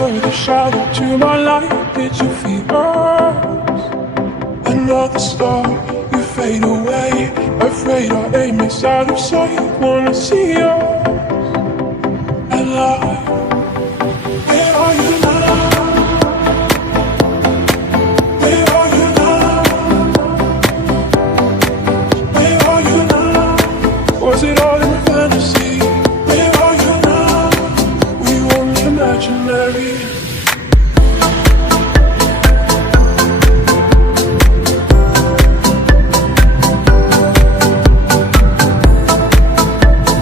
were the shadow to my light. Did you feel us? Another star, you fade away. Afraid our aim is out of sight. Wanna see us alive. Where are you now? Where are you now? Where are you now? Was it all in fantasy? Where are you now? We were only imaginary.